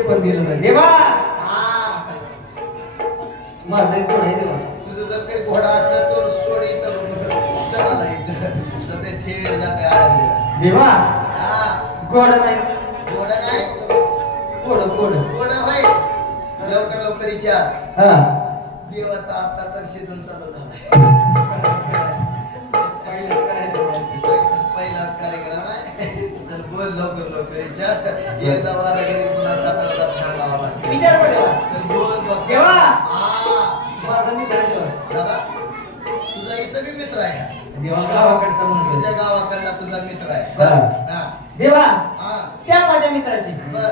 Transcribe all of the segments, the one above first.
ते पण दिलं नाही देवा. माझा एक घोडा आहे देवा. तुझं जर काही घोडा असला तर सोडी तर चढायला येतं तर ते ठेड जाते आळंदीला. देवा घोडा नाही. घोडा नाही. घोडा होय. लवकर लवकर विचार. हा देवाचा आता तर शिजून चालू झालाय. पहिलाच कार्यक्रम आहे तर बोल लवकर लवकर विचार. एकदा वारा गेली पुन्हा सातारा थांबावा विचार देवा. बोल देवा. माझा मित्र आहे. तुझा इथं बी मित्र आहे का? देवा गावाकडचा म्हणतो. तुझ्या गावाकडला तुझा मित्र आहे. देवा त्या माझ्या मित्राची बर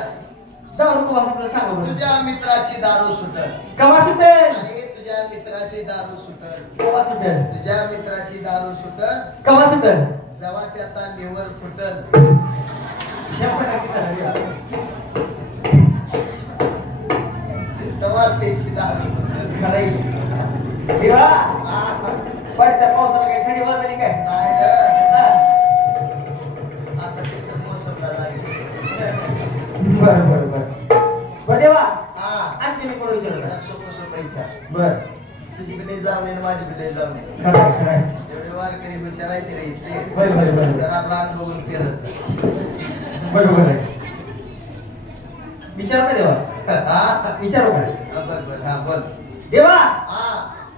दारू कवा सुटलं सांगा बरं. तुझ्या मित्राची दारू सुटल. कवा सुटेल? आणि तुझ्या मित्राची दारू सुटल. कवा सुटेल? तुझ्या मित्राची दारू सुटल. कवा सुटेल? जेव्हा त्याचा लिव्हर फुटल. 100% करा देवा. तेव्हाच त्याची दारू सुटल. खरंय देवा. पडत्या पावसाला काही थंडी वाजली काय? नाही रे. आता ते मोसमला लागेल. बर देवा. आणखी मी कोण विचारलं? सोपं इच्छा. बर तुझी बिले जाऊ नये माझी बिले जाऊ नये. खरंय एवढे वारकरी हुशार आहे ते इथले. बरोबर जरा लहान बघून फिरत. बरोबर आहे. विचारू का देवा? विचारू का? बर हा बोल देवा. हा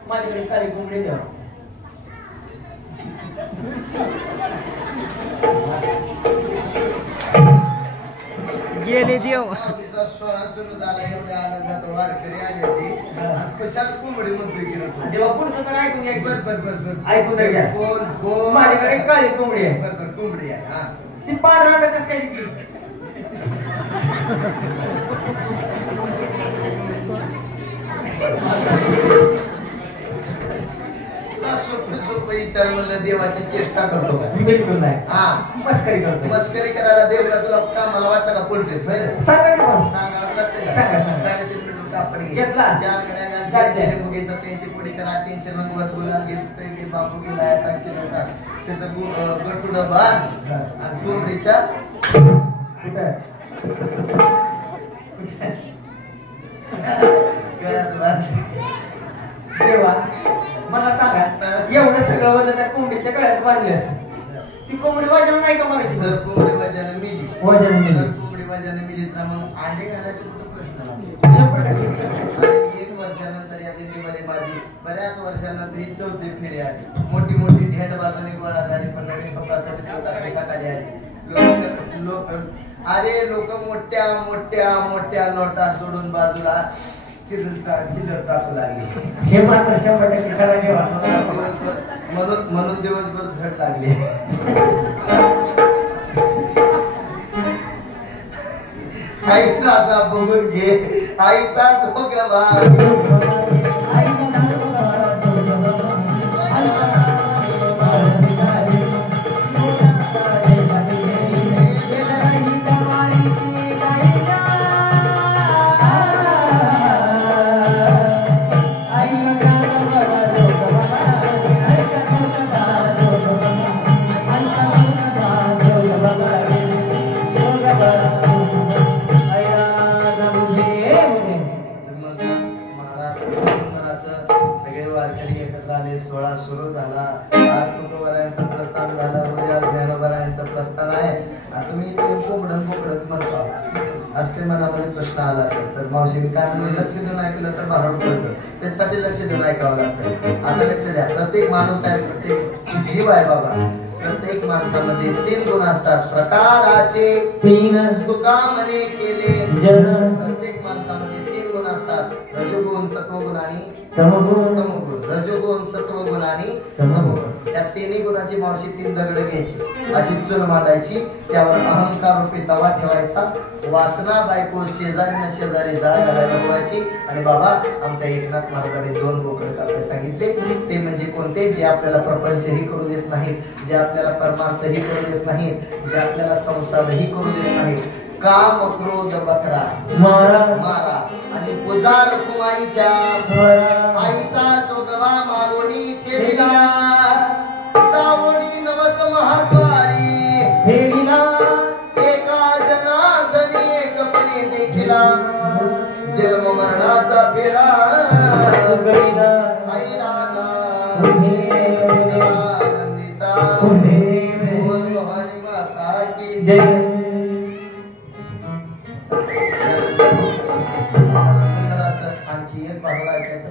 माझ्याकडे काळी कोंबडी देवा. गेले देव. तिचा सोहळा सुरू झाला. एवढ्या आनंदात वारकरी आले होते. कशात कोंबडी म्हणतोय की देवा पुढचं तर ऐकून घ्या. बर ऐकून तर घ्या. बोल बोल. माझ्याकडे काळी कोंबडी आहे. बर कोंबडी आहे. हा ती पांढरा कसं काय दिली? सोपं विचार म्हणलं देवाची चेष्टा करतो का? बिलकुल नाही. हा मस्करी करतो. मस्करी करायला देवला तुला कामाला वाटलं का? पोल्ट्रीत सांगा की पण. सांगावं लागतं का? सांगा. 3.5 मिनिट कापड घे. घेतला. 4 गड्या मुगे 87 पुढे करा. 300 रंगवत गुलाल घे. बापू गेला 500 नोटा. त्याचं गटुडं बांध आणि कोंबडीच्या गळ्यात बांध. देवा मला सांगा एवढं सगळं वजन त्या कोंबडीच्या गळ्यात बांधले असते. ती कोंबडी वजन नाही का मारायची? जर कोंबडी वजाने मिली. वजन मिली. जर कोंबडी वजाने मिली तर मग अंडे घालायचे कुठं प्रश्न नाही. 100%. आणि 1 वर्षानंतर या दिल्लीमध्ये माझी बऱ्याच वर्षानंतर ही 4थी फेरी आली. मोठी ढेंड बाजूने गोळा झाली. पण नवीन कपडासाठी सकाळी आली. लोक मोठ्या नोटा सोडून बाजूला चिल्लर टाकू लागली. हे मात्र 100% खरं देवा. म्हणून दिवसभर झड लागली. आईचा बघून घे. आईचा धोका भाग. सोहळा सुरू झाला. आज तुकोबारायांचं प्रस्थान झालं. उद्या ज्ञानोबारायांचं प्रस्थान आहे. तुम्ही कोंबडच म्हणता. आज काही मनामध्ये प्रश्न आला असेल तर मावशी मी काय म्हणून लक्ष देऊन ऐकलं तर भारावून पडतं. त्यासाठी लक्ष देऊन ऐकावं लागतं. आता लक्ष द्या. प्रत्येक माणूस आहे. प्रत्येक जीव आहे बाबा. प्रत्येक माणसामध्ये 3 गुण असतात. प्रकाराचे 3 तुका म्हणे केले जन. प्रत्येक माणसामध्ये 3 गुण असतात. रजोगुण, सत्वगुण आणि तमोगुण. रजोगुण, सत्वगुण आणि तमोगुण. त्या 3 गुणाची मावशी 3 दगड घ्यायची. अशी चूल मांडायची. त्यावर अहंकार रूपी तवा ठेवायचा. वासना बायको शेजारी जाळ घालायला बसवायची. आणि बाबा आमच्या एकनाथ महाराजांनी 2 बोकडे कापले सांगितले. ते म्हणजे कोणते? जे आपल्याला प्रपंचही करू देत नाहीत, जे आपल्याला परमार्थही करू देत नाहीत, जे आपल्याला संसारही करू देत नाहीत. काम, क्रोध, बकरा मारा आणि पूजा रखुमाईच्या आईचा जोगवा मागोनी ठेविला. सावणी नवस महाद्वारी एका जनार्दनी एकपणे देखील चुकविला जन्म मरणाचा फेरा चुकविला आई राधा पुढे नंदीचा पुढे बोल भवानी माता की जय. सुंदर असं आणखी एक बाबा ऐकायचं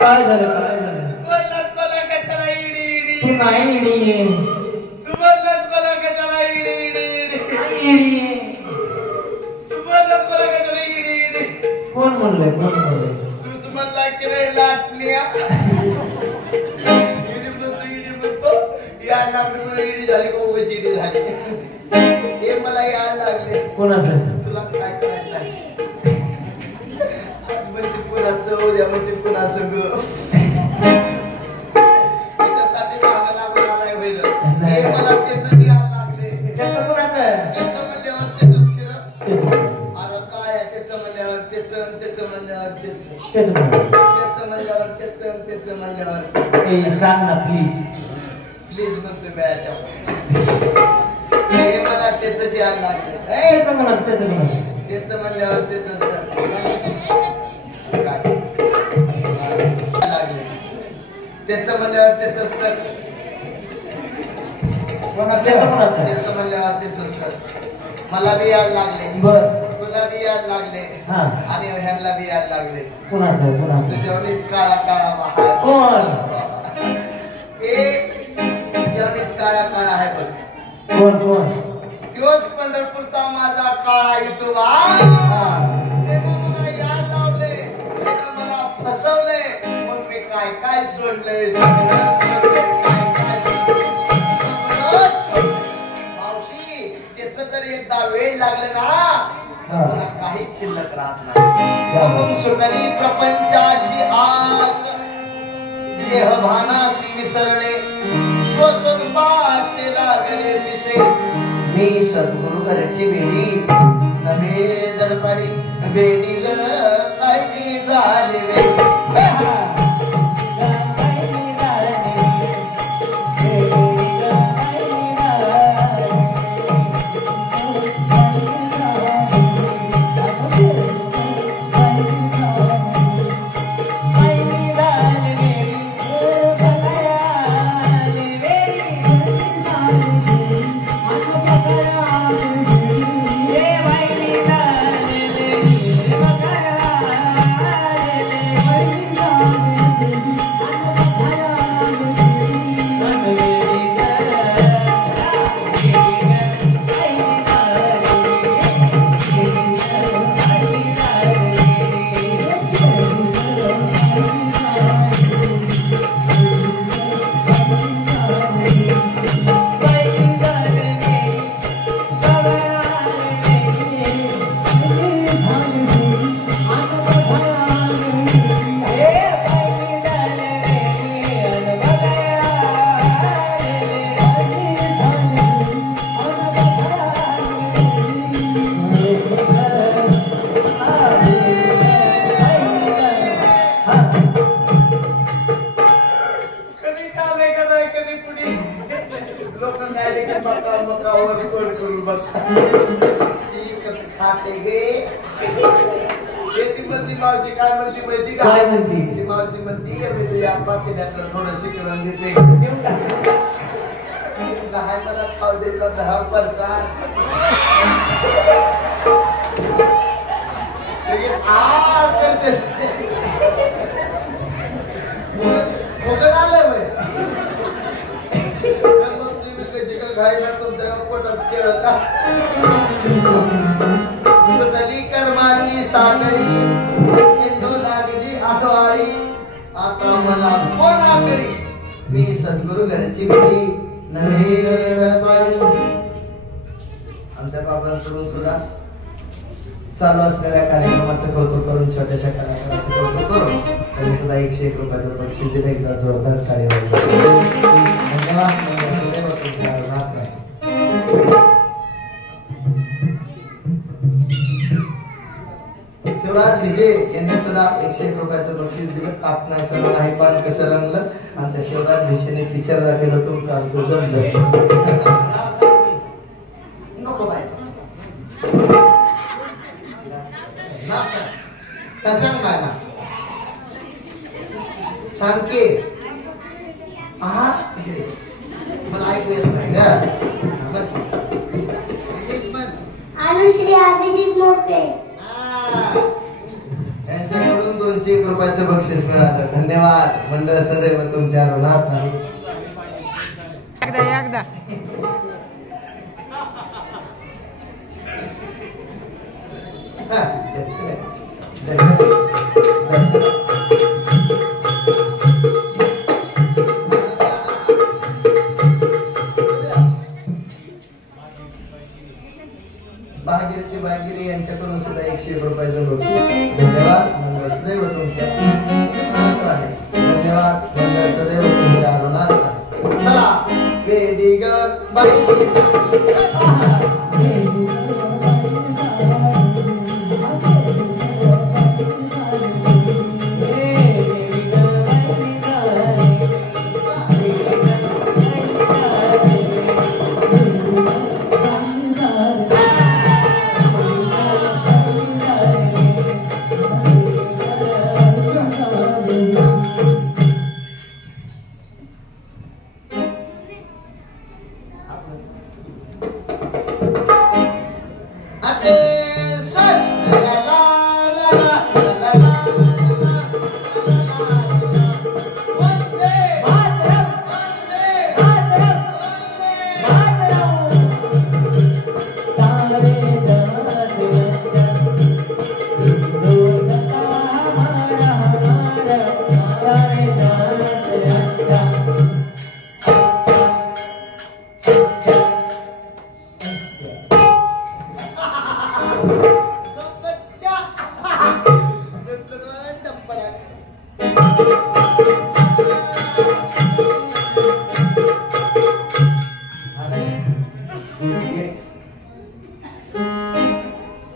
काय झालं काय झालं बोललात मला कशाला इडी इडी तू नाही इडी तू बोललात मला कशाला इडी इडी इडी इडी तू बोललात मला कशाला इडी इडी कोण म्हणलंय कोण म्हणलंय तू म्हणला की रे लाटण्या इडी बोलतो या नाव इडी झाली का उगाच इडी झाली हे मला यायला लागले कोणाचं तुला काय करायचं आहे म्हणजे कुणाचं उद्या म्हणजे कुणाचं ग त्याच्यासाठी मागायला आलाय पहिलं हे मला त्याचं यायला लागले त्याचं कोणाचं त्याचं म्हणल्यावर त्याचंच केलं त्याचं अरे काय आहे त्याचं म्हणल्यावर त्याचं म्हणल्यावर त्याचं त्याचं त्याचं म्हणल्यावर त्याचं म्हणल्यावर ए सांग ना प्लीज प्लीज म्हणतो बॅ हे मला त्याचंच यायला लागले त्याचं कोणाचं त्याचं कोणाचं त्याचं म्हणल्यावर त्याचंच काय लागले त्याचं म्हणल्यावर त्याच असतं त्याचं कोणाचं त्याचं म्हणल्यावर तेच असतं मला बी याड लागले बर तुला बी याड लागले हा आणि ह्यांना बी याड लागले कोणाचं कोणाचं तुझ्यावरच काळा काळा वाहा कोण तुझ्यावरच काळा काळा आहे बघ कोण कोण तोच पंढरपूरचा माझा काळा युट्यूबा मला याड लावले त्यानं मला फसवले मग मी काय काय सोडले मावशी त्याच जर एकदा वेळ लागले ना मला काहीच शिल्लक राहत नाही म्हणून सुटली प्रपंचाची आस देहभानाशी विसरणे स्वस्वरूपाचे लागले विषय मी सद्गुरु घरची वेडी नवे दडपडी वेडी ग ऐकी झाले करून बघ खाते गे ती म्हणती मावशी काय म्हणती माहिती का काय म्हणती ती मावशी म्हणती मी तुझ्या पातेल्यातलं थोडं शिकरण देते नाही मला खाऊ देतो 10% करते फुकट आलंय मग तुम्ही कशी का घाईला तुमच्या पोटात खेळता कुठली कर्माची साखळी पिंडो लागली आठवाळी आता मला कोण आकडी मी सद्गुरु घरची गेली नवे गळपाळी आमच्या बाबांकडून सुद्धा चालू असलेल्या कार्यक्रमाचं कौतुक करून छोट्याशा कलाकाराचं कौतुक करून त्यांनी सुद्धा 101 रुपयाचं बक्षीस दिलं एकदा जोरदार कार्यक्रम धन्यवाद शिवराज विजय यांनी सुद्धा 101 रुपयाचं बक्षीस दिलं कापण्याचं नाही पान कसं रंगलं आमच्या शिवराज विषयने पिक्चर दाखवलं तुमचं आमचं जमलं नको बाय कसं ना सांगे मला ऐकू येत नाही अनुश्री अभिजित मोठे यांच्याकडून 201 रुपयाचं बक्षीस मिळालं धन्यवाद मंडळ सदैव तुमच्या ऋणात नाही एकदा भागीरथी यांच्याकडून सुद्धा 101 रुपयाचं बक्षीस धन्यवाद मंडळ सदैव तुमच्या ऋणात आहे धन्यवाद मंडळ सदैव तुमच्या ऋणात आहे चला वेदी ग बाई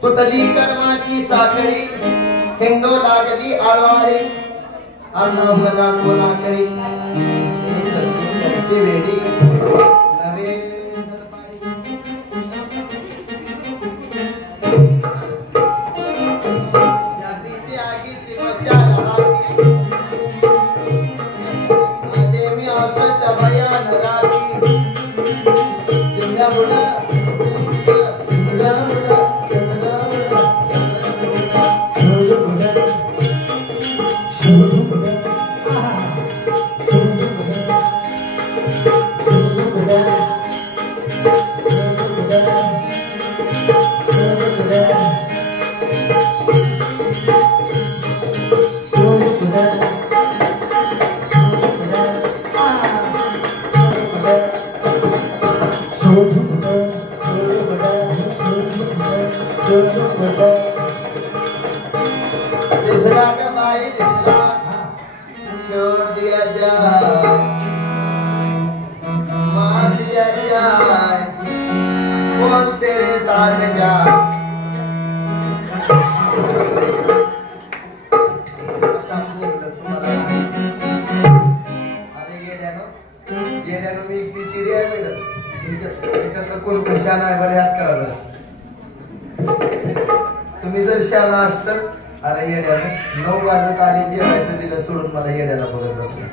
तुटली कर्माची साखळी हिंडो लागली आळवाळी आता मला कोणाकडे सत्य वेडी नवे जातीची आगीची मशाल आले मी औषाच्या भयान राती चिमण्या बुडा दिसला का भाई दिसला छोड़ दिया जाए मान लिया जाए बोल तेरे साथ क्या तुम्हाला अरे येड्यानो मी एक चिडिया मिळत त्याच्यातलं कोण कशा नाही बरं ह्यात करा बरं. तुम्ही जर शाळा असत अरे येड्याला 9 वाजत आली जेवायचं दिलं सोडून मला येड्याला बघत बसलं.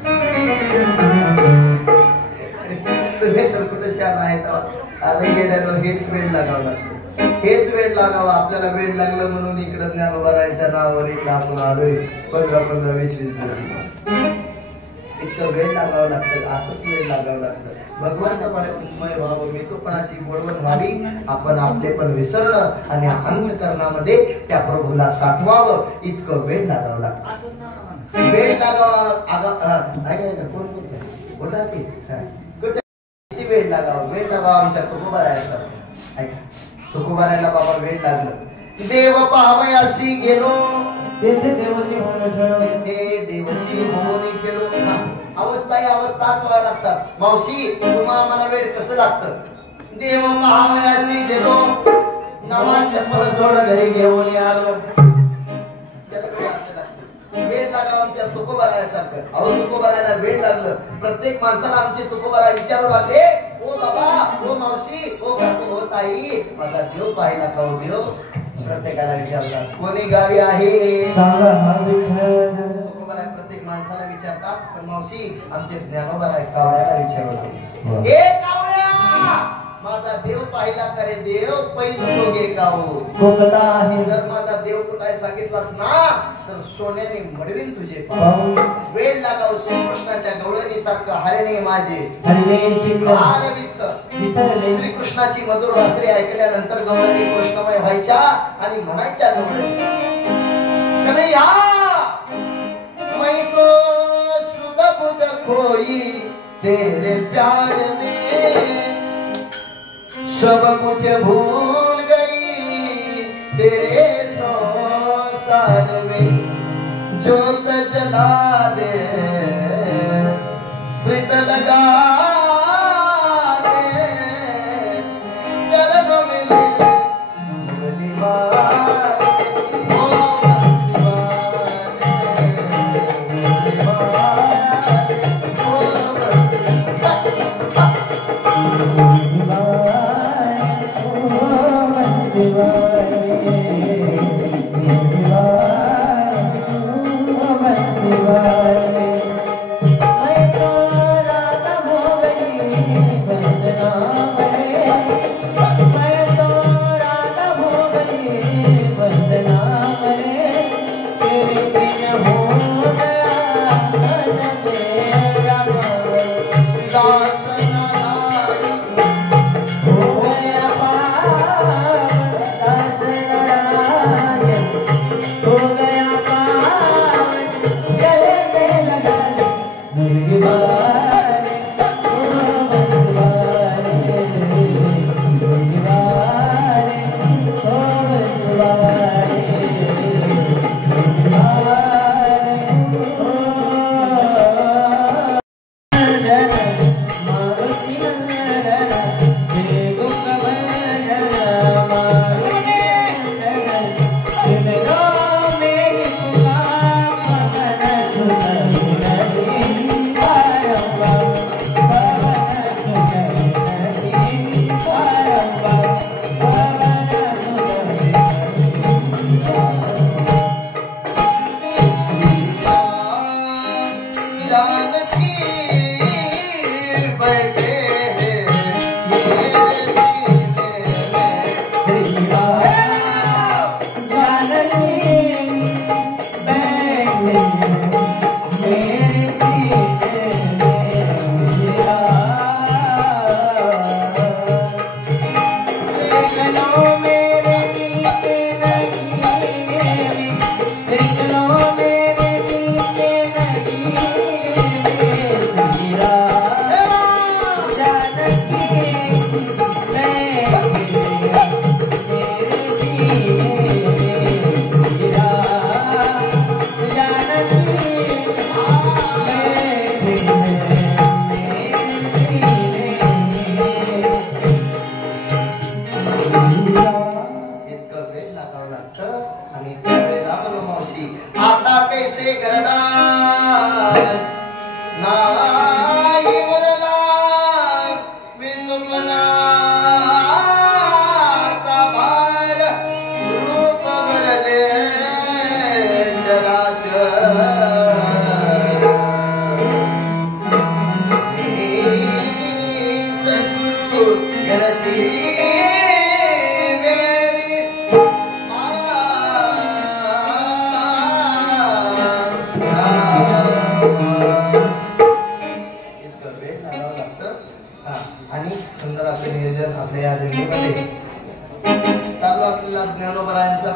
तुम्ही तर कुठं शाळा आहे अरे येड्याला हेच वेळ लागावं लागतं. हेच वेळ लागावं. आपल्याला वेळ लागलं म्हणून इकडं ज्ञानोबारायांच्या नावावर इकडं आपण आलोय 15-15, 20-20 दिवस. इतकं वेळ लागावं लागतं. असंच वेळ लागावं लागतं. भगवान कृष्णमय व्हावं, मी तो पणाची गोडवण व्हावी, आपण आपले पण विसरणं आणि अंतःकरणामध्ये त्या प्रभूला साठवावं. इतकं वेळ लागावं लागतं. वेळ लागावा. ऐका कोण बोलता की कुठे किती वेळ लागावा. वेळ लागावा आमच्या तुकोबारायचा. ऐका तुकोबारायला बाबा वेळ लागलं. देव पाहावयासी गेलो तेथे देवाची होऊन ठेवलो. तेथे देवाची होऊन ठेवलो. अवस्थाच व्हायला लागतात. मावशी तुम्हा आम्हाला वेळ कसं लागतं. देव पाहावयासी गेलो नवा चप्पल जोड घरी घेऊन आलो. वेळ लागाव आमच्या तुकोबारायासारखं. अहो तुकोबारायला वेळ लागलं. प्रत्येक माणसाला आमचे तुकोबारा विचारू लागले ओ बाबा ओ मावशी ओ काकू ओ ताई माझा देव पाहिला का हो देव. प्रत्येकाला विचारतात कोणी गावी आहे सांगा हा विठ्ठल. प्रत्येक माणसाला विचारतात. तर मावशी आमचे ज्ञानोबाराय कावळ्याला विचारतो हे कावळ्या माझा देव पाहिला का रे देव. पहिलं तो गे काऊ कोकला आहे. जर माझा देव कुठे सांगितलास ना तर सोन्याने मडवीन तुझे पाहू. वेळ लागाव. श्रीकृष्णाच्या गवळणी सारखं हरणे माझे हरणे चित्त विसरले. श्रीकृष्णाची मधुर वासरे ऐकल्यानंतर गवळणी कृष्णमय व्हायच्या आणि म्हणायच्या गवळणी कन्हैया मैं तो सुबह खोई तेरे प्यार में सब कुछ भूल गई तेरे संसार में जोत जला दे प्रीत लगा दे चरणों में ले मुरली बार नाही उरला मी तुमना सुंदर असं नियोजन आपल्या या दिंडीमध्ये चालू असलेला ज्ञानोबरायांचा